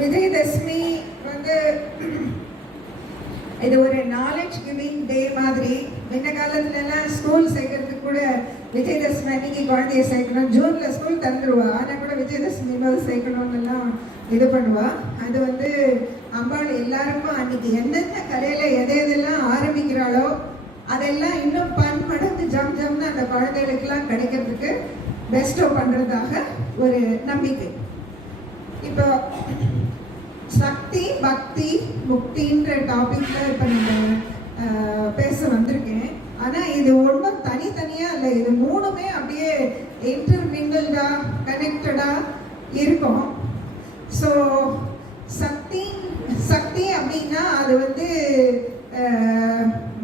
விஜயதசமி வந்து இது ஒரு நாலேஜ் கிவிங் டே மாதிரி. முன்ன காலத்துலலாம் ஸ்கூல் சேர்க்கறதுக்கு கூட விஜயதசமி அன்னைக்கு குழந்தைய சேர்க்கணும், ஜூனில் ஸ்கூல் திறந்துருவா, ஆனால் கூட விஜயதசமி போது சேர்க்கணும்னுலாம் இது பண்ணுவா. அது வந்து அம்பாள் எல்லாருக்கும் அன்னைக்கு எந்தெந்த கலையில் எதெல்லாம் ஆரம்பிக்கிறாளோ அதெல்லாம் இன்னும் பன்மடங்கு ஜம்னு அந்த குழந்தைகளுக்கெல்லாம் கிடைக்கிறதுக்கு பெஸ்ட்டோ பண்ணுறதாக ஒரு நம்பிக்கை. இப்போ சக்தி, பக்தி, முக்தின்ற டாபிக்ல இப்போ நம்ம பேச வந்திருக்கேன். ஆனால் இது ஒன்றும் தனித்தனியாக இல்லை, இது மூணுமே அப்படியே இன்டர்மிங்கிள்டா கனெக்டடா இருக்கும். ஸோ சக்தி அப்படின்னா அது வந்து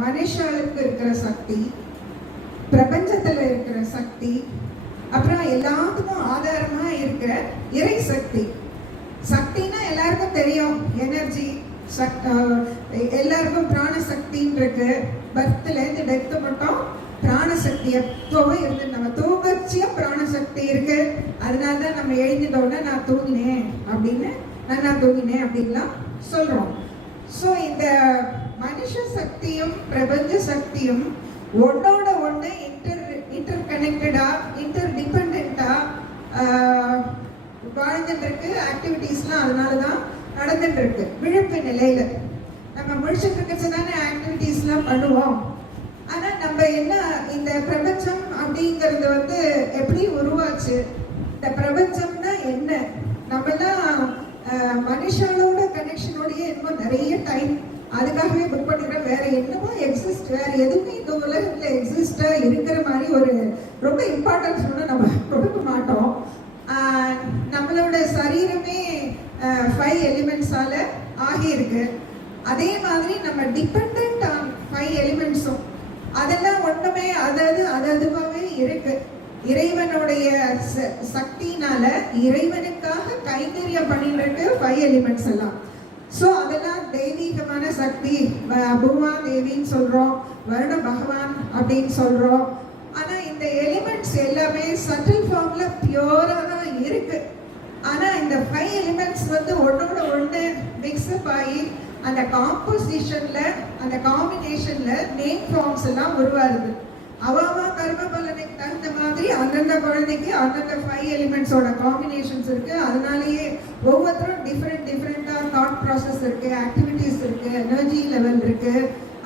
மனுஷாளுக்கு இருக்கிற சக்தி, பிரபஞ்சத்தில் இருக்கிற சக்தி, அப்புறம் எல்லாத்துக்கும் ஆதாரமா இருக்கிற இறை சக்தி. சக்தினா எல்லாருக்கும் தெரியும், எனர்ஜி. எல்லாருக்கும் பிராணசக்தின்னு இருக்கு. பர்த்லேருந்து டெத்து மட்டும் பிராணசக்தி எப்பவும் இருந்து நம்ம தூங்கச்சியா பிராணசக்தி இருக்கு. அதனால தான் நம்ம எழுந்துட்டோன்னா நான் தூங்கினேன் அப்படின்னு நான் தூங்கினேன் அப்படின்லாம் சொல்றோம். ஸோ இந்த மனுஷ சக்தியும் பிரபஞ்ச சக்தியும் ஒன்னோட ஒன்று இன்டர் கனெக்டடா, இன்டர் டிபெண்டா வாழ்ந்துட்டு இருக்கு. ஆக்டிவிட்டீஸ்லாம் அதனால தான் நடந்துட்டு இருக்கு. விழிப்பு நிலையில நம்ம முழிச்சுட்டு இருக்கிறது தானே ஆக்டிவிட்டீஸ்லாம் பண்ணுவோம். ஆனால் நம்ம என்ன, இந்த பிரபஞ்சம் அப்படிங்கிறது வந்து எப்படி உருவாச்சு, இந்த பிரபஞ்சம்னா என்ன, நம்மளாம் மனுஷனோட கனெக்ஷனோடய இன்னும் நிறைய டைம் அதுக்காகவே புக் பண்ணிக்கிறோம். வேற என்னமோ எக்ஸிஸ்ட், வேற எதுவுமே இந்த உலகத்தில் எக்ஸிஸ்டா இருக்கிற மாதிரி ஒரு ரொம்ப இம்பார்ட்டன்ஸ் ஒன்று நம்ம கொடுக்க மாட்டோம். நம்மளோட சரீரமே 5 எலிமெண்ட்ஸால ஆகியிருக்கு. அதே மாதிரி நம்ம டிபெண்ட் ஆன் 5 எலிமெண்ட்ஸும் அதெல்லாம் ஒன்றுமே அதுவாகவே இருக்கு. இறைவனுடைய சக்தினால இறைவனுக்காக கைங்கரியம் பண்ணிட்டு 5 எலிமெண்ட்ஸ் எல்லாம். ஸோ அதெல்லாம் தெய்வீகமான சக்தி, பூமா தேவின்னு சொல்றோம், வருண பகவான் அப்படின்னு சொல்றோம். ஆனா இந்த எலிமெண்ட்ஸ் எல்லாமே சட்டில் ஃபார்ம்ல பியூரா தான் இருக்கு. ஆனா இந்த 5 எலிமெண்ட்ஸ் வந்து ஒன்னோட ஒன்று மிக்ஸ்அப் ஆகி அந்த காம்போசிஷன்ல, அந்த காம்பினேஷன்ல நேம் ஃபார்ம்ஸ் எல்லாம் உருவாருது. அவாவா கர்ம பலனுக்கு தகுந்த மாதிரி அந்தந்த குழந்தைக்கு அந்தந்த 5 எலிமெண்ட்ஸோட காம்பினேஷன்ஸ் இருக்கு. அதனாலேயே ஒவ்வொருத்தரும் டிஃப்ரெண்டா தாட் ப்ராசஸ் இருக்கு, ஆக்டிவிட்டிஸ் இருக்கு, எனர்ஜி லெவல் இருக்கு,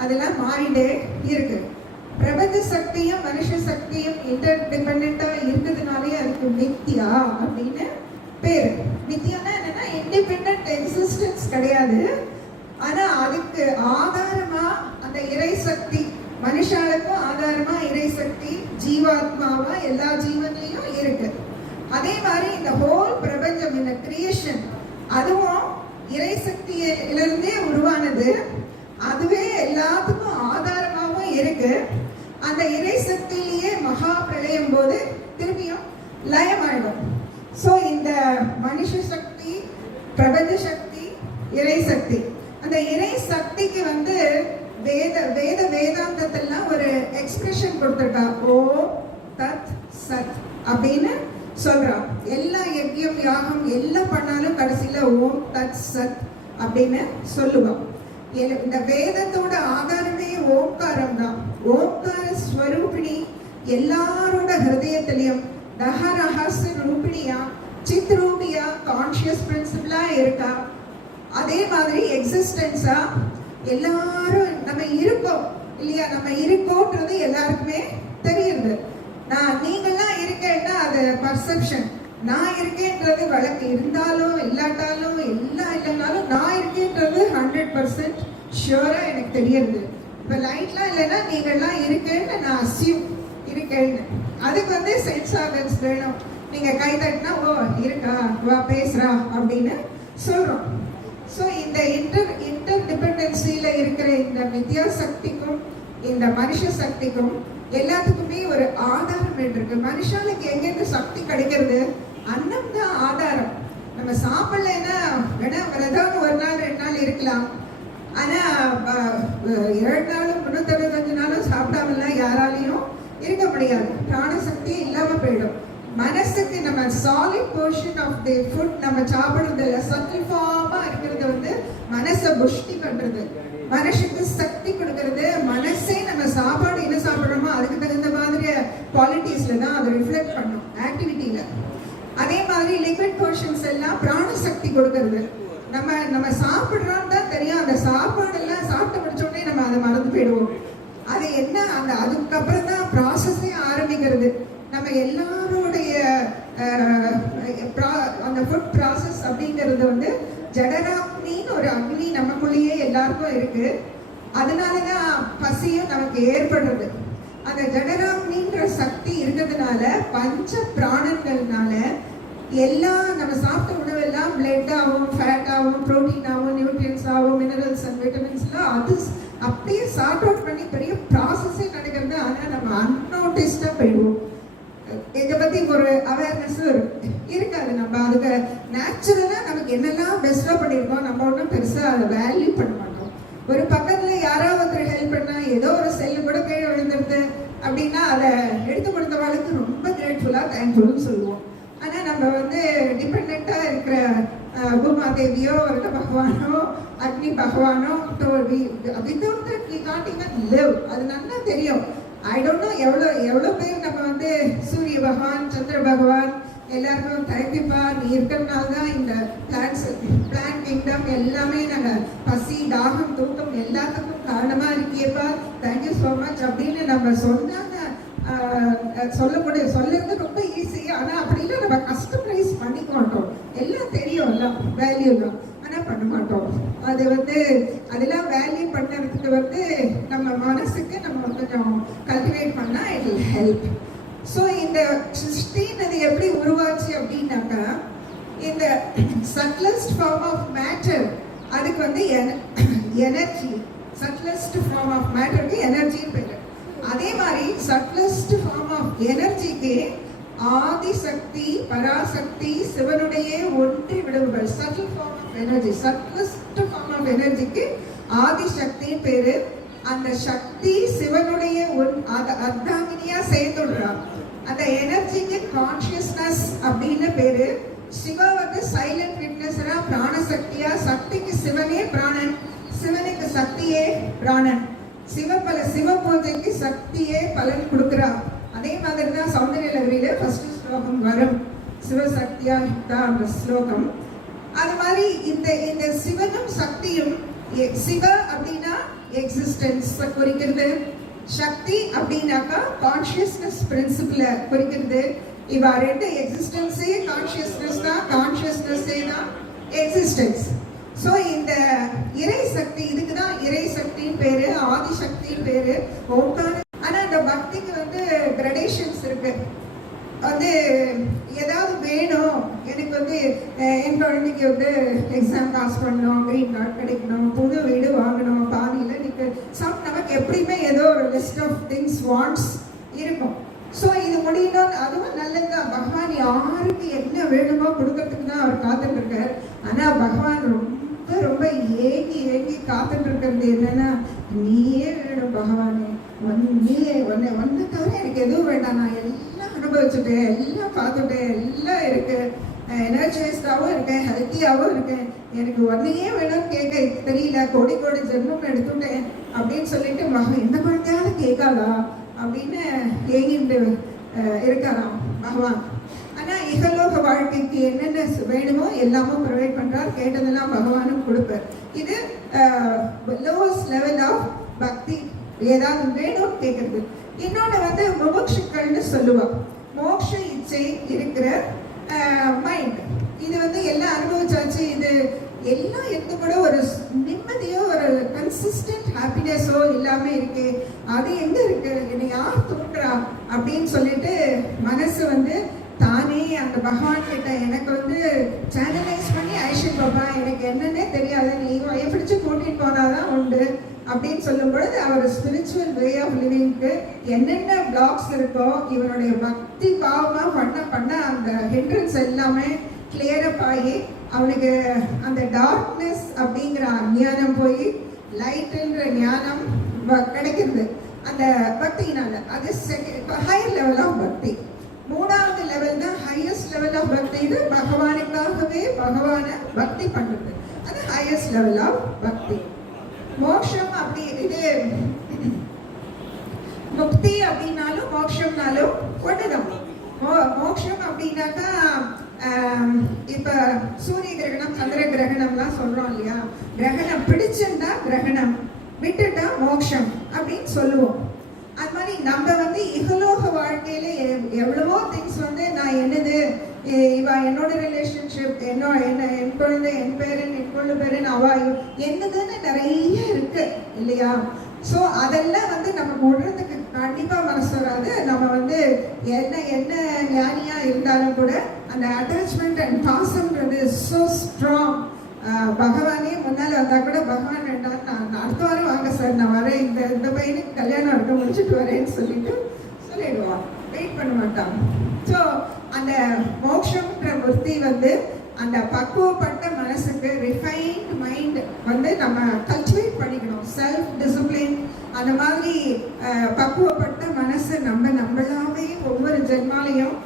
அதெல்லாம் மாறிட்டே இருக்கு. பிரபஞ்ச சக்தியும் மனுஷ சக்தியும் இன்டர் டிபெண்டா இருக்கிறதுனாலே அதுக்கு நித்யா அப்படின்னு பேர். நித்யானா என்னன்னா இண்டிபெண்ட் எக்ஸிஸ்டன்ஸ் கிடையாது. ஆனா அதுக்கு ஆதாரமா அந்த இறை சக்தி, மனுஷாளுக்கும் ஆதாரமா இறை சக்தி ஜீவாத்மாவா எல்லா ஜீவன்லையும் இருக்கு. அதே மாதிரி இந்த ஹோல் பிரபஞ்சம், இந்த கிரியேஷன், அதுவும் இறை சக்தியிலிருந்தே உருவானது. அதுவே எல்லாத்துக்கும் ஆதாரமாகவும் இருக்கு. அந்த இறை சக்தியிலேயே மகா பிரளயம் போது திரும்பியும் லயமாயிடும். ஸோ இந்த மனுஷ சக்தி, பிரபஞ்ச சக்தி, இறை சக்தி, அந்த இறை சக்திக்கு வந்து வேதாந்தத்தெல்லாம் ஒரு எக்ஸ்பிரஷன் கொடுத்துருக்கா. ஓம் தத் சத் அப்படின்னு சொல்றா. எல்லா யஜ்யம் யாகம் எல்லாம் பண்ணாலும் கடைசியில ஓம் தத் சத் அப்படின்னு சொல்லுவோம். இந்த வேதத்தோட ஆதாரமே ஓம்காரம் தான். ஓம்கார ஸ்வரூபிணி எல்லாரோட ஹிருதயத்திலையும் தஹரஹஸ் ரூபிணியா, சித் ரூபியா, கான்சியஸ் பிரின்சிபிளா இருக்கா. அதே மாதிரி எக்ஸிஸ்டன்ஸா எல்லாரும் நம்ம இருக்கோம் இல்லையா, நம்ம இருக்கோன்றது எல்லாருக்குமே தெரியுது. நீங்கள்லாம் இருக்கேன்னா அது பர்செப்ஷன். நான் இருக்கேன்றது வழக்கு இருந்தாலும் இல்லாட்டாலும் எல்லாம் இல்லைனாலும் நான் இருக்கேன்றது 100% ஷியூரா எனக்கு தெரியுது. இப்போ லைட்லாம் இல்லைன்னா நீங்கள்லாம் இருக்கேன்னு நான் அசியூம் இருக்கேன்னு. அதுக்கு வந்து சென்ஸ் ஆர்கன்ஸ் வேணும். நீங்கள் கை தட்டினா ஓ இருக்கா, வா பேசுறா அப்படின்னு சொல்கிறோம். ஸோ இந்த இன்டர் டிபெண்டன்சியில் இருக்கிற இந்த வித்யா சக்திக்கும் இந்த மனுஷ சக்திக்கும் எல்லாத்துக்குமே ஒரு ஆதாரம் இருக்கு. மனுஷாளுக்கு எங்கேருந்து சக்தி கிடைக்கிறது? அன்னம் தான் ஆதாரம். நம்ம சாப்பிடலைன்னா வேணா விரதம் ஒரு நாள் 2 நாள் இருக்கலாம். ஆனால் 7 நாளும் 365 நாளும் சாப்பிடாமலாம் யாராலையும் இருக்க முடியாது. பிராணசக்தி இல்லாமல் போயிடும். மனசுக்கு நம்ம solid portion of the food நம்ம சாப்பிடுறதுல சட்டில் ஃபார்மா இருக்கிறது வந்து மனசை புஷ்டி பண்றது, மனசுக்கு சக்தி கொடுக்கறது. மனசே நம்ம சாப்பாடு என்ன சாப்பிட்றோமோ அதுக்கு தகுந்த மாதிரி குவாலிட்டிஸ்ல தான் அதை ரிஃப்ளெக்ட் பண்ணும் ஆக்டிவிட்டியில. அதே மாதிரி லிக்விட் போர்ஷன்ஸ் எல்லாம் பிராண சக்தி கொடுக்கறது. நம்ம சாப்பிட்றோம் தான் தெரியும், அந்த சாப்பாடெல்லாம் சாப்பிட்டு முடிச்ச உடனே நம்ம அதை மறந்து போயிடுவோம். அது என்ன அதுக்கப்புறம் தான் ப்ராசஸே ஆரம்பிக்கிறது. நம்ம எல்லாருடைய அந்த ஃபுட் ப்ராசஸ் அப்படிங்கிறது வந்து ஜடராக்னின்னு ஒரு அக்னி நமக்குள்ளேயே எல்லாருக்கும் இருக்கு. அதனாலதான் பசியும் நமக்கு ஏற்படுறது. அந்த ஜடராக்னின்ற சக்தி இருக்கிறதுனால பஞ்ச பிராணங்கள்னால எல்லாம் நம்ம சாப்பிட்ட உணவெல்லாம் பிளட் ஆகும், ஃபேட் ஆகும், ப்ரோட்டீன் ஆகும், நியூட்ரியன்ஸ் ஆகும், மினரல்ஸ் அண்ட் விட்டமின்ஸ்லாம் அது அப்படியே சார்ட் அவுட் பண்ணி பெரிய ப்ராசஸே நடக்கிறது. ஆனால் நம்ம அன்னோட்டிஸ்டாக போயிடுவோம். இதை பற்றி ஒரு அவேர்னஸும் இருக்காது. நம்ம அதுக்கு நேச்சுரலாக நமக்கு என்னெல்லாம் பெஸ்ட்டாக பண்ணியிருக்கோம் நம்ம ஒன்றும் பெருசாக அதை வேல்யூ பண்ண மாட்டோம். ஒரு பக்கத்தில் யாராவது ஒருத்தர் ஹெல்ப் பண்ணால் ஏதோ ஒரு செல்லு கூட கீழே விழுந்துருது அப்படின்னா அதை எடுத்து கொடுத்தவளுக்கு ரொம்ப கிரேட்ஃபுல்லாக தேங்க்ஃபுல்னு சொல்லுவோம். ஆனால் நம்ம வந்து டிபெண்ட்டாக இருக்கிற பூமாதேவியோ வருட பகவானோ அக்னி பகவானோ without that we can't even live. அது நல்லா தெரியும். ஐ டோன்ட் நோ எவ்வளோ பேர் நம்ம வந்து சூரிய பகவான், சந்திர பகவான் எல்லாருக்கும் தேங்க்யூப்பா, நீ இருக்கிறதுனால தான் இந்த பிளான்ட் கிங்டம் எல்லாமே நாங்கள் பசி, தாகம், தூக்கம் எல்லாத்துக்கும் காரணமாக இருக்கியப்பா, தேங்க்யூ ஸோ மச் அப்படின்னு நம்ம சொன்னாங்க. சொல்லுறது ரொம்ப ஈஸி. ஆனால் அப்படின்னா நம்ம கஸ்டமைஸ் பண்ணிக்க மாட்டோம். எல்லாம் தெரியும், எல்லாம் வேல்யூ தான், ஆனால் பண்ண மாட்டோம். அது வந்து அதெல்லாம் வேல்யூ பண்ணுறதுக்கு வந்து நம்ம மனசுக்கு நம்ம கொஞ்சம் கல்டிவேட் பண்ணால் இட் வில் ஹெல்ப். ஸோ இந்த சிருஷ்டின்னு எப்படி உருவாச்சு அப்படின்னாக்கா, இந்த சட்லஸ்ட் ஃபார்ம் ஆஃப் மேட்டர் அதுக்கு வந்து எனர்ஜி, சட்லஸ்ட் ஃபார்ம் ஆஃப் மேட்டருக்கு எனர்ஜின்னு பேர். அதே மாதிரி சட்லஸ்ட் ஃபார்ம் ஆஃப் எனர்ஜிக்கு ஆதிசக்தி, பராசக்தி, சிவனுடைய ஒன்றி விடுவுகள். Subtle form of energy, subtlest form of எனர்ஜிக்கு ஆதிசக்தின்னு பேரு. அந்த சக்தி சிவனுடைய அர்த்தாங்கினியா சேர்ந்துடுறா. அந்த எனர்ஜிக்கு கான்சியஸ்னஸ் அப்படின்னு பேரு. சிவா வந்து சைலண்ட் விட்னஸரா பிராணசக்தியா, சக்திக்கு சிவனே பிராணன், சிவனுக்கு சக்தியே பிராணன். சிவ பூஜைக்கு சக்தியே பலன் கொடுக்குறா. அதே மாதிரி தான் சௌந்தர்ய லகரியில ஃபர்ஸ்ட் ஸ்லோகம் வரும், சிவசக்தியா தான் அந்த ஸ்லோகம். அது மாதிரி இந்த சிவனும் சக்தியும், சிவ அப்படின்னா எக்ஸிஸ்டன்ஸ் குறிக்கிறது, சக்தி அப்படின்னாக்கா கான்சியஸ்னஸ் பிரின்சிபிள குறிக்கிறது. இவ ரெண்டு எக்ஸிஸ்டன்ஸே கான்சியஸ்னஸ் தான், கான்சியஸ்னஸே தான் எக்ஸிஸ்டன்ஸ். ஸோ இந்த இறை சக்தி, இதுக்கு தான் இறை சக்தின்னு பேரு, ஆதிசக்தின்னு பேரு, ஓங்கார. ஆனால் இந்த பக்திக்கு வந்து கிரடேஷன்ஸ் இருக்கு. வந்து ஏதாவது வேணும், எனக்கு வந்து என் குழந்தைக்கு வந்து எக்ஸாம் பாஸ் பண்ணணும், கிரீன் கார்டு கிடைக்கணும், புது வீடு வாங்கணும், பாதியில் எனக்கு நமக்கு எப்படியுமே ஏதோ ஒரு லிஸ்ட் ஆஃப் திங்ஸ் வாண்ட்ஸ் இருக்கும். ஸோ இது முடியணும், அதுவும் நல்லதுதான். பகவான் யாருக்கு என்ன வேணுமோ கொடுக்கறதுக்கு தான் அவர் காத்துட்டு இருக்கார். ஆனால் பகவான் ரொம்ப ரொம்ப ஏங்கி காத்துட்டு இருக்கிறது என்னன்னா, நீயே வேணும் பகவானே, ஒன்னை தவிர எனக்கு எதுவும் வேண்டாம், நான் எல்லாம் அனுபவிச்சுட்டேன், எல்லாம் பார்த்துட்டேன், எல்லாம் இருக்கு, எனர்ஜைஸ்டாகவும் இருக்கேன், ஹெல்த்தியாகவும் இருக்கேன், எனக்கு ஒன்னையே வேணும்னு கேட்க தெரியல, கோடி ஜென்மம் எடுத்துட்டேன் அப்படின்னு சொல்லிட்டு மகன் எந்த குழந்தையாவது கேட்காதா அப்படின்னு ஏங்கிட்டு இருக்காராம் பகவான். ஆனால் இகலோக வாழ்க்கைக்கு என்னென்ன வேணுமோ எல்லாமும் ப்ரொவைட் பண்ணுறார், கேட்டதெல்லாம் பகவானும் கொடுப்பார். இது லோவஸ்ட் லெவல் ஆஃப் பக்தி, ஏதாவது வேணும்னு கேட்கறது. இன்னொன்று வந்து முமுட்சுக்கள்னு சொல்லுவாள், மோட்ச இச்சை இருக்கிற மைண்ட். இது வந்து எல்லாம் அனுபவிச்சாச்சு, இது எல்லாம் எந்த கூட ஒரு நிம்மதியோ ஒரு கன்சிஸ்டன்ட் ஹாப்பினஸோ இல்லாமல் இருக்கு. அது எங்க இருக்கு, என்னை யார் தூண்டுறா அப்படின்னு சொல்லிட்டு மனசு வந்து தானே அந்த பகவான் கிட்ட எனக்கு வந்து சேனலைஸ் பண்ணி ஐஷன் பாபா எனக்கு என்னன்னே தெரியாது, நீ பிடிச்சு கூட்டிட்டு போனாதான் உண்டு அப்படின்னு சொல்லும் பொழுது அவர் ஸ்பிரிச்சுவல் வே ஆஃப் லிவிங்க்கு என்னென்ன பிளாக்ஸ் இருக்கோ இவருடைய பக்தி பாவமா பண்ண அந்த ஹிண்ட்ரன்ஸ் எல்லாமே கிளியரப் ஆகி அவனுக்கு அந்த டார்க்னஸ் அப்படிங்கிற அஞ்ஞானம் போய் லைட்ன்ற ஞானம் கிடைக்கிறது அந்த பக்தினால. அது ஹையர் லெவல் ஆஃப் பக்தி. மூணாவது லெவல் தான் ஹையஸ்ட் லெவல் ஆஃப் பக்தி. இது பகவானுக்காகவே பகவான பக்தி பண்றது, அது ஹையஸ்ட் லெவல் ஆஃப் பக்தி. மோட்சம் அப்படி இது முக்தி அப்படின்னாலும் மோட்சம்னாலும் ஒண்ணுதான். மோட்சம் அப்படின்னாக்கா இப்ப சூரிய கிரகணம் சந்திர கிரகணம்லாம் சொல்றோம் இல்லையா, கிரகணம் பிடிச்சிருந்தா கிரகணம், விட்டுட்டா மோட்சம் அப்படின்னு சொல்லுவோம். அது மாதிரி நம்ம வந்து இகலோக வாழ்க்கையில எவ்வளவோ திங்ஸ் வந்து நான் என்னது இவ என்னோட ரிலேஷன்ஷிப் என் குழந்தை என் பேரன் என் கொள்ளு பேரன் அவ என்னதுன்னு நிறைய இருக்கு இல்லையா. ஸோ அதெல்லாம் வந்து நமக்கு விடுறதுக்கு கண்டிப்பா மனசு வராது. நம்ம வந்து என்ன ஞானியா இருந்தாலும் கூட அந்த அட்டாச்மெண்ட் அண்ட் பாசம்ன்றது ஸோ ஸ்ட்ராங். பகவானே முன்னால் வந்தால் கூட பகவான் வேண்டாம், நான் அடுத்த வாரம் வாங்க சார், நான் வரேன், இந்த பையனுக்கு கல்யாணம் இருக்க முடிச்சுட்டு வரேன்னு சொல்லிடுவான், வெயிட் பண்ண மாட்டான். ஸோ அந்த மோட்சம்ன்ற மூர்த்தி வந்து அந்த பக்குவப்பட்ட மனசுக்கு, ரிஃபைன்ட் மைண்ட் வந்து நம்ம கல்டிவேட் பண்ணிக்கணும். செல்ஃப் டிசிப்ளின் அந்த மாதிரி பக்குவப்பட்ட மனசை நம்மளாவே ஒவ்வொரு ஜென்மாலையும்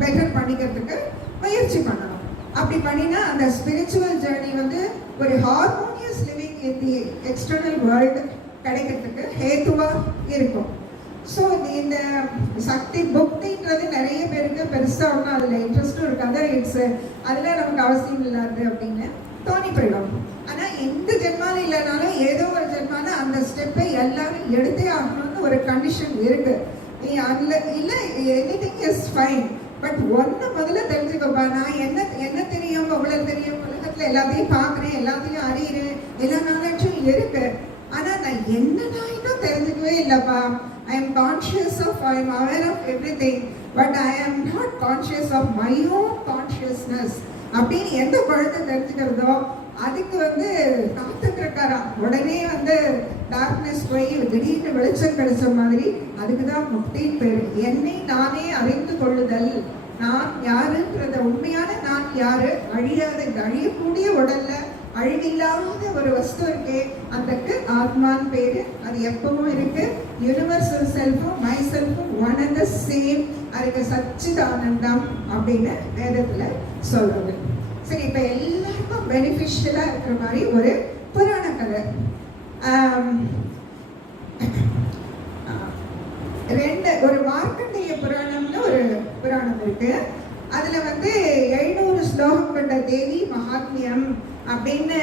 பெட்டர் பண்ணிக்கிறதுக்கு முயற்சி பண்ணணும். அப்படி பண்ணினா அந்த ஸ்பிரிச்சுவல் ஜேர்னி வந்து ஒரு harmonious living in the external world கிடைக்கிறதுக்கு ஹேத்துவா இருக்கும். ஸோ இந்த சக்தி புக்தின்றது நிறைய பேருக்கு பெருசாக ஒன்றும் அதில் இன்ட்ரெஸ்ட்டும் இருக்காது, அதில் நமக்கு அவசியம் இல்லாது அப்படின்னு தோணி போயிடும். ஆனால் எந்த ஜென்மாலும் இல்லைனாலும் ஏதோ ஒரு ஜென்மால அந்த ஸ்டெப்பை எல்லாரும் எடுத்தே ஆகணும்னு ஒரு கண்டிஷன் இருக்கு. அதில் இல்லை எனிதிங் இஸ் ஃபைன், பட் ஒன்று முதல்ல தெரிஞ்சுக்கப்பா, நான் என்ன தெரியும் அவ்வளோ தெரியும், உலகத்தில் எல்லாத்தையும் பார்க்குறேன், எல்லாத்தையும் அறிகிறேன், எல்லா நாலேஜும் இருக்கு, ஆனால் நான் இன்னும் தெரிஞ்சுக்கவே இல்லைப்பா. I am conscious of, I am aware of everything, but I am not conscious of my own consciousness. அப்படின்னு எந்த குழந்தை தெரிஞ்சுக்கிறதோ அதுக்கு வந்து காத்துட்டு இருக்காரா, உடனே வந்து டார்க்னஸ் போய் திடீர்னு வெளிச்சம் கிடைச்ச மாதிரி, அதுக்கு தான் முக்தின்னு பேரு. என்னை நானே அறிந்து கொள்ளுதல், நான் யாருன்றத உண்மையான நான் யாரு, அழியக்கூடிய உடல்ல அழிவில்லாத ஒரு வஸ்து இருக்கே, அதுக்கு ஆத்மான்னு பேரு. அது எப்பவும் இருக்கு. யூனிவர்சல் செல்ஃபும் மை செல்ஃபும் ஒன் அண்ட் த சேம். அதுக்கு சச்சிதானந்தம் அப்படின்னு வேதத்துல சொல்றது. சரி, இப்ப எல்லாருக்கும் பெனிஃபிஷியலா இருக்கிற மாதிரி ஒரு புராண கதை. ஒரு மார்க்கண்டேய புராணம்னு ஒரு புராணம் இருக்கு. அதுல வந்து 700 ஸ்லோகம் கொண்ட தேவி மகாத்மியம் அப்படின்னு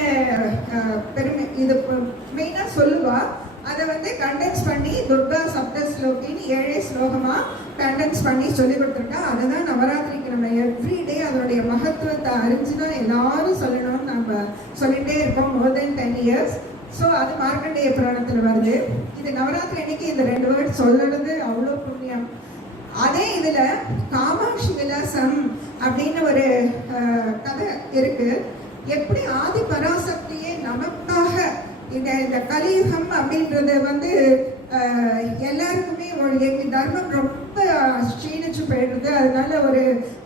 பெருமை இது மெயினா சொல்லுவா. அதை வந்து கண்டென்ஸ் பண்ணி துர்கா சப்த ஸ்லோகின்னு 7 ஸ்லோகமா கண்டென்ஸ் பண்ணி சொல்லி கொடுத்துருக்கா. அதுதான் நவராத்திரிக்கு நம்ம எவ்ரிடே அதனுடைய மகத்துவத்தை அறிஞ்சுதான் எல்லாரும் சொல்லணும்னு நம்ம சொல்லிட்டே இருக்கோம் மோர் தென் 10 years. ஸோ அது மார்க்கண்டேய புராணத்துல வருது. இது நவராத்திரி அன்னைக்கு இந்த 2 வேர்ட் சொல்லுறது அவ்வளோ புண்ணியம். அதே இதுல காமாட்சி விலாசம் அப்படின்னு ஒரு கதை இருக்கு. எப்படி ஆதி பராசக்தியே நமக்காக இந்த கலியுகம் அப்படின்றது வந்து எல்லாருக்குமே தர்மம் ரொம்ப க்ஷீணிச்சு போயிடுறது. அதனால ஒரு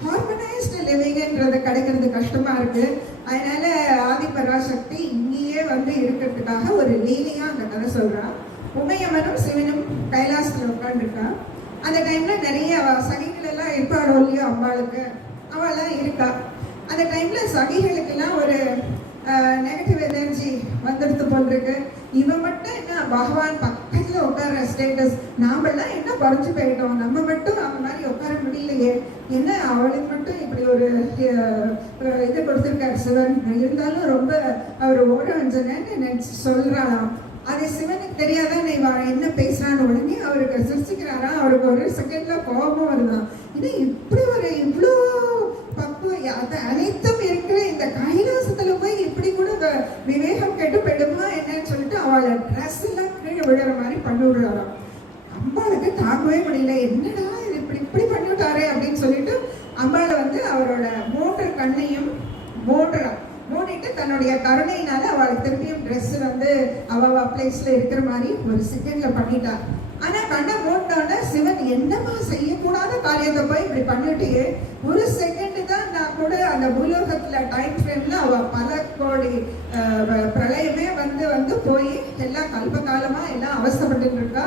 ஹார்மனைஸ்டு லிவிங்ன்றது கிடைக்கிறது கஷ்டமா இருக்கு. அதனால ஆதி பராசக்தி இங்கேயே வந்து இருக்கிறதுக்காக ஒரு லீலையா அந்த கதை சொல்றான். உமையம்மனும் சிவனும் கைலாசத்துல உட்காந்துருக்கா. அந்த டைம்ல நிறைய சகிகள் எல்லாம் இருப்பாளோ இல்லையோ அம்பாளுக்கு, அவள்லாம் இருக்கா. அந்த டைம்ல சகிகளுக்கெல்லாம் ஒரு நெகட்டிவ் எனர்ஜி வந்துடுத்து போல் இருக்கு. இவன் மட்டும் என்ன பகவான் பக்கத்துல உட்கார ஸ்டேட்டஸ், நாமெல்லாம் என்ன குறைஞ்சு போயிட்டோம், நம்ம மட்டும் அந்த மாதிரி உட்கார முடியலையே, என்ன அவளுக்கு மட்டும் இப்படி ஒரு இது கொடுத்துருக்காரு சிவன், இருந்தாலும் ரொம்ப அவர் ஓடவஞ்சனன்னு சொல்றாளாம். அது சிவனுக்கு தெரியாதான் என்ன பேசுறான்னு உடனே அவருக்கு சிரிச்சுக்கிறாரா. அவருக்கு ஒரு செகண்ட்ல கோபம் வருதான். இன்னும் இப்படி ஒரு இவ்வளோ அனைத்தும் இருக்கிற இந்த கைலாசத்துல போய் இப்படி கூட விவேகம் கெட்டு போயிடுமா என்னன்னு சொல்லிட்டு அவளை ட்ரெஸ் எல்லாம் கீழே விழுற மாதிரி பண்ணி விடுறாராம். அம்பாளுக்கு தாங்கவே முடியல, என்னடா இது இப்படி பண்ணி விட்டாரே அப்படின்னு சொல்லிட்டு அம்பாளை வந்து அவரோட 3 கண்ணையும் மூடிட்டு தன்னுடைய கருணையினால அவளுக்கு திருப்பியும் ட்ரெஸ் வந்து அவ பிளேஸ்ல இருக்கிற மாதிரி ஒரு செகண்ட்ல பண்ணிட்டா. ஆனா கண்ணை மூட்டோட சிவன் என்னமா செய்யக்கூடாத காரியத்தை போய் இப்படி பண்ணிட்டு ஒரு செகண்ட் தான் நான் கூட அந்த பூலோகத்துல டைம் ஃப்ரேம்ல அவ பல கோடி பிரளயமே வந்து வந்து போய் எல்லாம் கல்பகாலமா எல்லாம் அவஸ்தைப்பட்டு இருக்கா.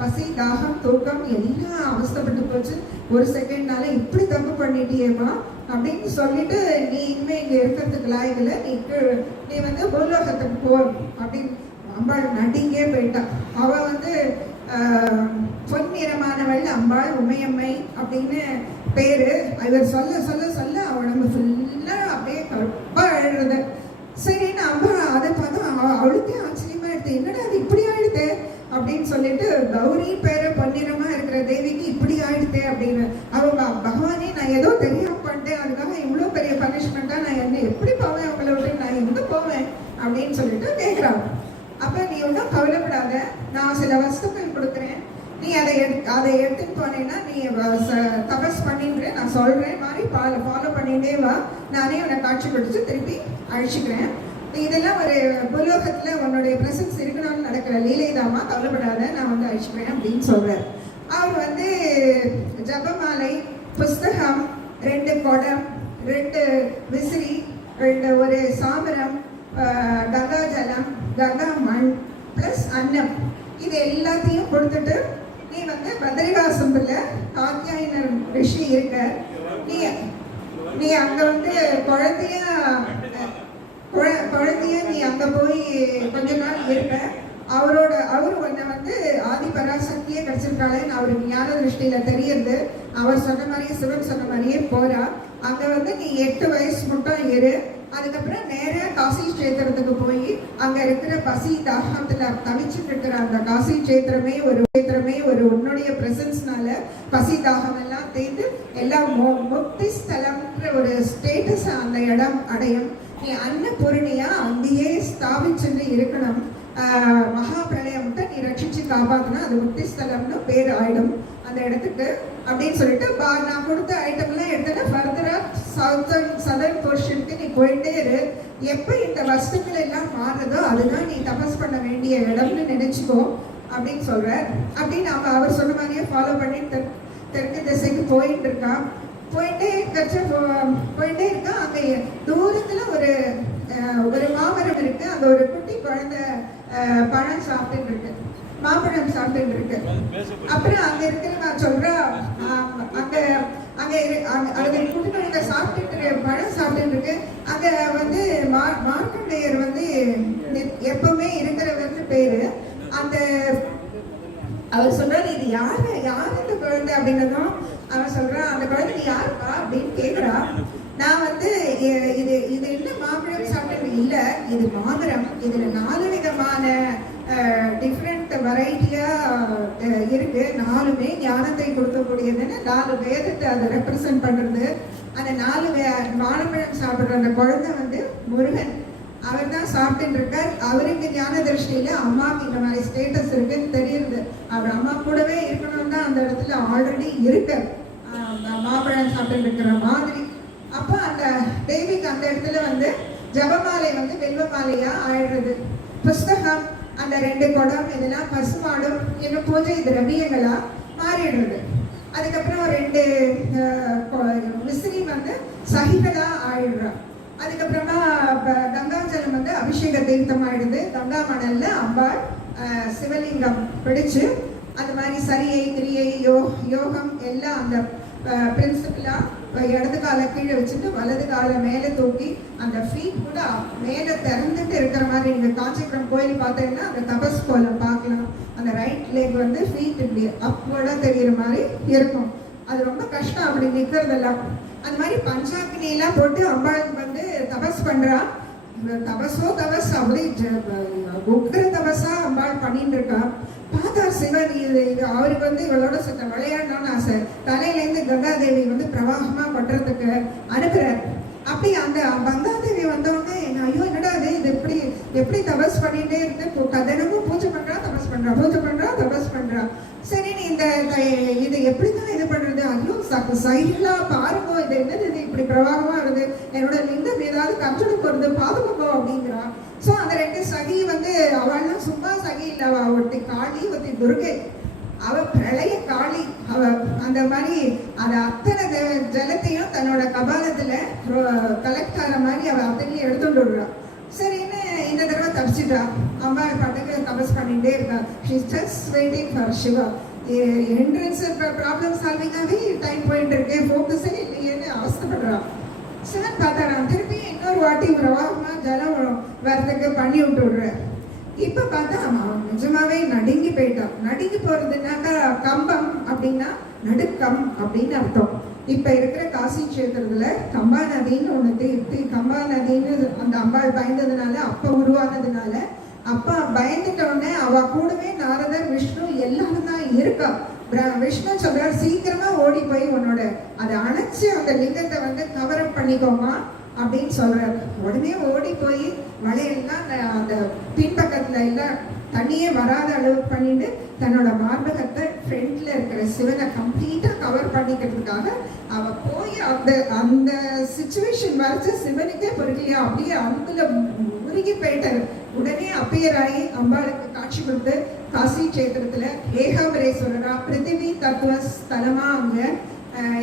பசி தாகம் தூக்கம் எல்லாம் அவஸ்தைப்பட்டு போச்சு. ஒரு செகண்ட்னால இப்படி தப்பு பண்ணிட்டியேமா அப்படின்னு சொல்லிட்டு நீ இனிமே இங்க இருக்கிறதுக்கு லாயகில்ல, நீ வந்து பூலோகத்துக்கு போ அப்படின்னு அம்பாள் நடிங்கே போயிட்டா. அவ வந்து பொன்னிறமானவள் அம்பாள் உமையம்மை அப்படின்னு பேரு. இவர் சொல்ல சொல்ல சொல்ல உடம்பு ஃபுல்லா அப்படியே கருப்பா அழுறது. சரின்னு அம்மா அதை பார்த்தா அவளுக்கே ஆச்சரியமா எடுத்து, என்னடா அது இப்படி ஆயிடுது அப்படின்னு சொல்லிட்டு, கௌரி பேரு பொன்னிறமா இருக்கிற தேவிக்கு இப்படி ஆயிடுது அப்படின்னு. அவங்க பகவானே நான் ஏதோ தெரியாம பண்ணிட்டேன், அதுக்காக இவ்வளோ பெரிய பனிஷ்மெண்ட்டா, நான் என்ன எப்படி போவேன் அவங்கள விட்டு, நான் எங்க போவேன் அப்படின்னு சொல்லிட்டு கேட்குறாங்க. அப்ப நீ ஒன்றும் கவலைப்படாத, நான் சில வஸ்துக்கள் கொடுக்குறேன், நீ அதை எடுத்துட்டு போனேன்னா நீ தபஸ் பண்ணிட்டு நான் சொல்றேன் மாதிரி ஃபாலோ பண்ணிட்டே வா, நானே உன்னை காட்சி கொடுத்து திருப்பி அழிச்சுக்கிறேன். இதெல்லாம் ஒரு புலோகத்துல உன்னுடைய பிரசன்ஸ் இருக்கணும்னு நடக்கிற லீலைதாமா, கவலைப்படாத, நான் வந்து அழிச்சுக்கிறேன் அப்படின்னு சொல்றாரு. அவர் வந்து ஜபமாலை, புஸ்தகம், 2 குடம், 2 விசிறி, ஒரு சாமரம், கங்கா ஜலம், கங்கா மண் பிளஸ் அன்னம், இது எல்லாத்தையும் கொடுத்துட்டு நீ வந்து பத்ரிகாசம்புல காத்தியாயனர் ரிஷி இருக்க, நீ அங்க வந்து குழந்தைய நீ அங்க போய் கொஞ்ச நாள் இருக்க. அவரு உன்னை வந்து ஆதி பராசக்தியே கிடைச்சிருக்காளேன்னு அவருக்கு ஞான திருஷ்டியில தெரியுது. அவர் சொன்ன மாதிரியே, சிவன் சொன்ன மாதிரியே போறா. அங்க வந்து நீ 8 வயசு மட்டும் இரு. அதுக்கப்புறம் நேர காசி கஷேத்திரத்துக்கு போய் அங்க இருக்கிற பசி தாகத்துல தவிச்சுட்டு இருக்கிற அந்த காசி கஷேத்திரமே ஒரு உன்னுடைய பிரசன்ஸ்னால பசி தாகம் எல்லாம் தேர்ந்து எல்லாம் முக்தி ஸ்தலம்ன்ற ஒரு ஸ்டேட்டஸ் அந்த இடம் அடையும். நீ அன்னபூரணியா அங்கேயே ஸ்தாபிச்சுட்டு இருக்கணும். மகா பிரளயம்கிட்ட நீ ரட்சிச்சு காப்பாத்தினா அது முக்தி ஸ்தலம்னு பேர் ஆயிடும் அந்த இடத்துக்கு அப்படின்னு சொல்லிட்டு, நான் கொடுத்த ஐட்டம்லாம் எடுத்துட்டு ஃபர்தரா சதர்ன் போர்ஷனுக்கு நீ போயிட்டே இரு. எப்போ இந்த வஸ்துக்கள் எல்லாம் மாறுதோ அதுதான் நீ தபஸ் பண்ண வேண்டிய இடம்னு நினைச்சுக்கோ அப்படின்னு சொல்றார். அப்படின்னு அவர் சொன்ன மாதிரியே ஃபாலோ பண்ணி தெற்கு திசைக்கு போயிட்டே இருக்கான். அங்க தூரத்துல ஒரு மாமரம் இருக்கு. அங்க ஒரு குட்டி குழந்தை பழம் சாப்பிட்டு இருக்கு, மாம்பழம் சாப்பிட்டு இருக்கு. அப்புறம் அங்க இருக்கிற சொல்றா, அங்க குட்டி குழந்தை சாப்பிட்டு பழம் சாப்பிட்டு இருக்கு. அங்க வந்து மார்க்கண்டேயர் வந்து எப்பவுமே இருக்கிறவர்னு பேரு. அந்த அவர் சொல்றாரு, இது யாரு இந்த குழந்தை அப்படின்னதும் அவன் சொல்றான், அந்த குழந்தை யாருப்பா அப்படின்னு கேட்கிறா. நான் வந்து இது என்ன மாம்பழம் சாப்பிட்டு இல்ல, இது மாமரம், இதுல 4 விதமான டிஃப்ரெண்ட் வெரைட்டியா இருக்கு. 4மே ஞானத்தை கொடுக்கக்கூடியதுன்னு 4 வேதத்தை அதை ரெப்ரசன்ட் பண்றது. அந்த 4 மாம்பழம் சாப்பிடுற அந்த குழந்தை வந்து முருகன், அவர் தான் சாப்பிட்டு இருக்கார். அவருக்கு ஞான திருஷ்டியில அம்மாவுக்கு இந்த மாதிரி ஸ்டேட்டஸ் இருக்குன்னு தெரியுது. அவர் அம்மா கூடவே இருக்கணும் தான் அந்த இடத்துல ஆல்ரெடி இருக்கார், மாம்பழம் சாப்பிட்டு இருக்கிற மாதிரி. அப்போ அந்த தேவிக்கு அந்த இடத்துல வந்து ஜபமாலை வந்து வெல்வ மாலையா ஆயிடுறது. புஸ்தகம், அந்த 2 குடம், இதெல்லாம் பசுமாடும் இன்னும் பூஜை திரவியங்களா மாறிடுறது. அதுக்கப்புறம் 2 விசிறி வந்து சகிகளா ஆயிடுறா. அதுக்கப்புறமா கங்கா ஜலம் வந்து அபிஷேக தீர்த்தம் ஆயிடுது. கங்கா மணல்ல அம்பாள் சிவலிங்கம் பிடிச்சு அந்த மாதிரி சரியை கிரியை யோகம் எல்லாம் அந்த பிரின்சிபலா இடது காலை கீழே வச்சுட்டு வலது காலை மேலே தூக்கி அந்த ஃபீட் கூட மேலே திறந்துட்டு இருக்கிற மாதிரி. நீங்க காஞ்சிபுரம் கோயில் பார்த்தீங்கன்னா அந்த தபஸ் கோலம் பார்க்கலாம். அந்த ரைட் லெக் வந்து ஃபீட் இப்படி அப்வர்டா தெரிகிற மாதிரி இருக்கும். அது ரொம்ப கஷ்டம் அப்படி நிற்கிறதெல்லாம். அந்த மாதிரி பஞ்சாக்னி எல்லாம் போட்டு அம்பாளுக்கு வந்து தபஸ் பண்றா. தபஸ் அப்படி உக்ர தபஸா அம்பாள் பண்ணிட்டு இருக்கா. பார்த்தா சிவன் இது அவருக்கு வந்து இவளோட சுத்த விளையாடணும்னு ஆசை. தலையிலேருந்து கங்காதேவி வந்து பிரவாகமா பண்றதுக்கு அனுப்புறாரு. அப்படி அந்த கங்காதேவி வந்தவங்க ஐயோ என்னடா இது எப்படி தபஸ் பண்ணிட்டே இருந்து தினமும் பூஜை பண்றா தபஸ் பண்றா. சரி நீ இது எப்படிதான் இது பண்றது, ஐயோ சைலா பாருங்க, இது என்னது, இது இப்படி பிரவாகமா வருது, என்னோட லிங்கம் ஏதாவது கஞ்சனுக்கு வருது பாதுகாப்போ அப்படிங்கிறா. ஸோ அந்த 2 சகி வந்து அவள்லாம் சும்மா சகி இல்லை, ஒருத்தி காளி ஒருத்தி துர்கை. அவ பிரளய காளி. அவ அந்த மாதிரி அதை அத்தனை ஜலத்தையும் தன்னோட கபாலத்துல கலெக்ட் ஆகிற மாதிரி அவ அத்தனையும் எடுத்துட்டு விடுறான். சரின்னு இந்த தடவை தப்பிச்சிட்டா. அம்மா பாட்டுக்கு தபஸ் பண்ணிட்டே இருக்கா. She's just waiting for Shiva. Entrance problem சால்விங்காகவே டைம் போயிட்டு இருக்கு, ஃபோக்கஸே இல்லையேன்னு அவஸ்தப்படுறான். சிவன் பார்த்தாராம், திருப்பி இன்னொரு வாட்டி பிரவாகமா ஜலம் வரதுக்கு பண்ணி விட்டு விடுறேன். இப்ப பார்த்தா அவன் நிஜமாவே நடுங்கி போயிட்டான். நடுங்கி போறதுனாக்கா கம்பம் அப்படின்னா நடுக்கம் அப்படின்னு அர்த்தம். இப்ப இருக்கிற காசி கஷேத்திரத்துல கம்பா நதின்னு ஒண்ணு தீர்த்து, கம்பா நதின்னு அந்த அம்பாள் பயந்ததுனால அப்ப உருவானதுனால, அப்பா பயந்துட்ட உடனே அவ கூடவே நாரதர் விஷ்ணு எல்லாரும் தான் இருக்கா. விஷ்ணு சொல்றார், சீக்கிரமா ஓடி போய் உன்னோட அதை அணைச்சு அந்த லிங்கத்தை வந்து கவரப் பண்ணிக்கோமா அப்படின்னு சொல்றாரு. உடனே ஓடி போய் மலையெல்லாம் அந்த பின்பக்கத்துல எல்லாம் தண்ணியே வராத அளவுக்கு பண்ணிட்டு தன்னோட மார்பகத்தை ஃப்ரண்ட்ல இருக்கிற சிவனை கம்ப்ளீட்டா கவர் பண்ணிக்கிறதுக்காக அவ போய் அந்த அந்த சிச்சுவேஷன் வரைச்சு சிவனுக்கே பொறுக்கலையா, அப்படியே அங்குல உருகி போயிட்டாரு. உடனே அப்பியர் ஆகி அம்பாளுக்கு காட்சி கொடுத்து காசி கஷேத்திரத்துல ஏகாம்பரேஸ்வரரா பிருத்திவி தத்துவ ஸ்தலமா அங்க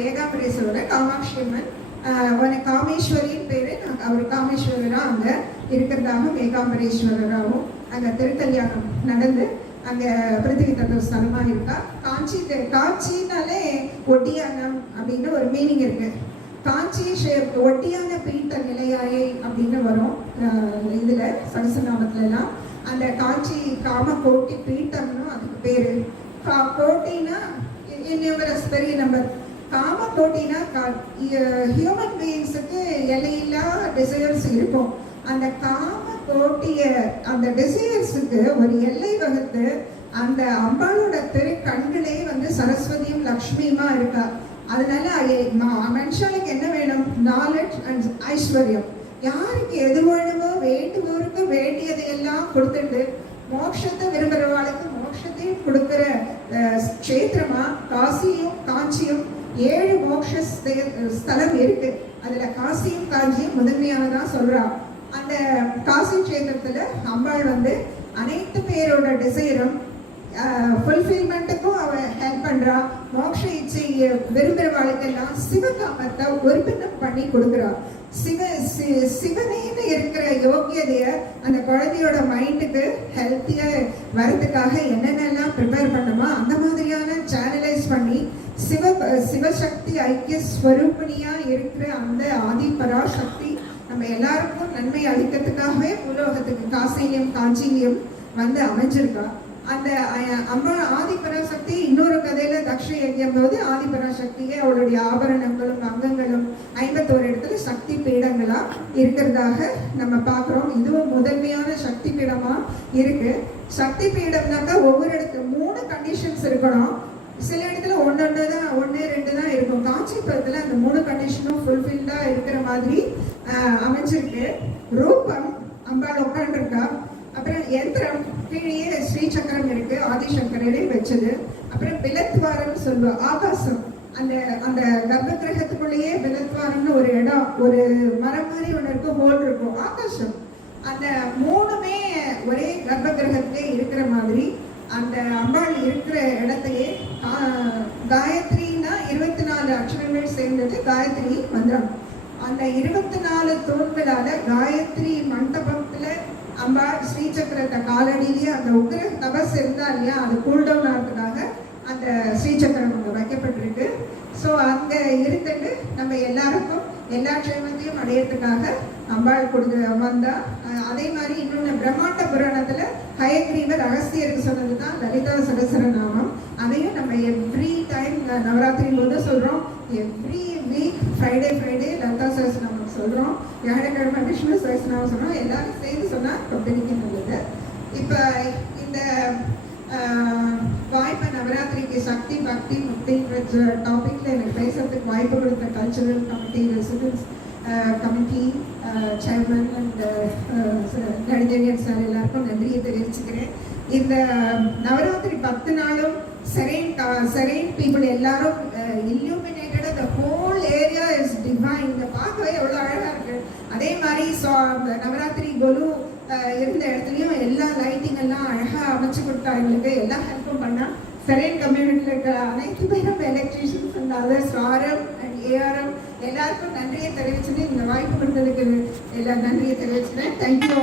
ஏகாம்பரேஸ்வரரை காமாட்சி அம்மன் காமேஸ்வரின் பேரு, அவர் காமேஸ்வரரா அங்க இருக்கிறதாகவும் ஏகாம்பரேஸ்வரராகவும் அங்க திருக்கல்யாணம் நடந்து அங்க பிருத்திவி தத்துவ ஸ்தலமா இருக்கா. காஞ்சினாலே ஒட்டியானம் அப்படின்னு ஒரு மீனிங் இருக்கு. காஞ்சி ஒட்டியான பீட்ட நிலையாயை அப்படின்னு வரும் இதுல சகசநாமத்துல எல்லாம். அந்த காஞ்சி காம கோட்டி பீட்டம்னு அதுக்கு பேரு. கோட்டினா பெரிய நம்பர். காம கோட்டினா ஹியூமன் பீயிங்ஸுக்கு எல்லையில்லா டிசையர்ஸ் இருக்கும். அந்த காம கோட்டிய அந்த டிசையர்ஸுக்கு ஒரு எல்லை வகுத்து அந்த அம்பாளோட திரு கண்களே வந்து சரஸ்வதியும் லக்ஷ்மியுமா இருக்கா. அதனால மனுஷனுக்கு என்ன வேணும்? நாலேஜ் அண்ட் ஐஸ்வர்யம். யாருக்கு எது வேணுமோ வேண்டுவோருக்கு வேண்டியதையெல்லாம் கொடுத்துட்டு மோட்சத்தை விரும்புகிறவாளுக்கு மோட்சத்தையும் கொடுக்கிற க்ஷேத்திரமா காசியும் காஞ்சியும் 7 மோட்ச ஸ்தலம் இருக்கு. அதுல காசியும் காஞ்சியும் முதன்மையானதா சொல்றா. அந்த காசி கஷேத்திரத்துல அம்பாள் வந்து அனைத்து பேரோட டிசைரும் ஃபுல்ஃபில்மெண்ட்டுக்கும் அவ ஹெல்ப் பண்றா. மோட்ச இச்சை விரும்புகிறவாளுக்கெல்லாம் சிவகாமத்தை ஒருபின்னம் பண்ணி கொடுக்குறா. சிவனேன்னு இருக்கிற யோக்கியதைய அந்த குழந்தையோட மைண்டுக்கு ஹெல்த்தியா வரதுக்காக என்னென்னலாம் ப்ரிப்பேர் பண்ணுமா அந்த மாதிரியான சேனலைஸ் பண்ணி சிவசக்தி ஐக்கிய ஸ்வரூபிணியா இருக்கிற அந்த ஆதி பராசக்தி நம்ம எல்லாருக்கும் நன்மை அளிக்கிறதுக்காகவே உலோகத்துக்கு காசிலையும் காஞ்சிலையும் வந்து அமைஞ்சிருக்கா. அந்த அம்மா ஆதிபராசக்தி இன்னொரு கதையில தக்ஷ யஜ்யம் போது ஆதிபராசக்தியே அவளுடைய ஆபரணங்களும் அங்கங்களும் 51 இடத்துல சக்தி பீடங்களா இருக்கிறதாக நம்ம பாக்குறோம். இதுவும் முதன்மையான சக்தி பீடமா இருக்கு. சக்தி பீடம்னாக்கா ஒவ்வொரு இடத்துல 3 கண்டிஷன்ஸ் இருக்கணும். சில இடத்துல 1 2 தான் இருக்கும். காஞ்சிபுரத்துல அந்த 3 கண்டிஷனும் ஃபுல்ஃபில்டா இருக்கிற மாதிரி அமைஞ்சிருக்கு. ரூபம் அம்பாள் உட்காந்துருக்கா. அப்புறம் யந்திரம் கீழே ஸ்ரீ சக்கரம் இருக்கு, ஆதிசங்கரே வச்சது. அப்புறம் பிலத்வாரம் சொல்லுவோம், ஆகாசம். அந்த அந்த கர்ப்ப கிரகத்துக்குள்ளேயே பிலத்வாரம்னு ஒரு இடம், ஒரு மரம் மாதிரி ஒன்று இருக்கும், ஹோல் இருக்கும், ஆகாசம். அந்த 3மே ஒரே கர்ப்ப கிரகத்திலே இருக்கிற மாதிரி அந்த அம்பாள் இருக்கிற இடத்தையே காயத்ரினா 24 அக்ஷரங்கள் சேர்ந்தது காயத்ரி மந்திரம். அந்த 24 தூண்களால காயத்ரி மண்டபத்துல அம்பாள் ஸ்ரீசக்கரத்தை காலடியிலேயே அந்த உக்ர தபஸ் இருந்தா இல்லையா, அது கூல்டவுன் ஆகிறதுக்காக அந்த ஸ்ரீசக்கரம் அங்கே வைக்கப்பட்டிருக்கு. ஸோ அங்கே இருந்துட்டு நம்ம எல்லாருக்கும் எல்லா க்ஷேமத்தையும் அடையிறதுக்காக அம்பாள் வந்தா. அதே மாதிரி இன்னொன்று பிரம்மாண்ட புராணத்தில் ஹயக்ரீவர் ரகசியருக்கு சொன்னது தான் லலிதா சகசரநாமம். அதையும் நம்ம எவ்ரி டைம் நவராத்திரி போது சொல்கிறோம். Every week Friday Lalitha Sahasranamam சொல்கிறோம். வியாழக்கிழமை விஷ்ணு சகசரநாமம் சொல்கிறோம். எல்லாரும் சேர்ந்து சொன்னால் கம்பெனிக்கு நல்லது. இப்போ இந்த வாய்ப்பை நவராத்திரிக்கு சக்தி பக்தி முக்தின்ற டாபிக்ல எனக்கு பேசுறதுக்கு வாய்ப்பு கொடுத்த cultural committee residence committee chairman and நடிகரியன் சார் எல்லாருக்கும் நன்றியை தெரிவிச்சுக்கிறேன். இந்த நவராத்திரி 10 நாளும் செரைன் பீப்புள் எல்லாரும் illuminated, the whole area is divine. இந்த பார்க்கவே எவ்வளோ அழகா இருக்கு. அதே மாதிரி நவராத்திரி கொலு இருந்த இடத்துலையும் எல்லா லைட்டிங் எல்லாம் அழகா அமைச்சு கொடுத்தா, எங்களுக்கு எல்லா ஹெல்ப்பும் பண்ணா. செரேன் கம்யூனிட்டியில் இருக்கிற அனைத்து பேரும் electricians and others RM and ARM எல்லாருக்கும் நன்றியை தெரிவிச்சுன்னு இந்த வாய்ப்பு கொடுத்ததுக்கு எல்லா நன்றியை தெரிவிச்சுக்கிறேன். தேங்க்யூ.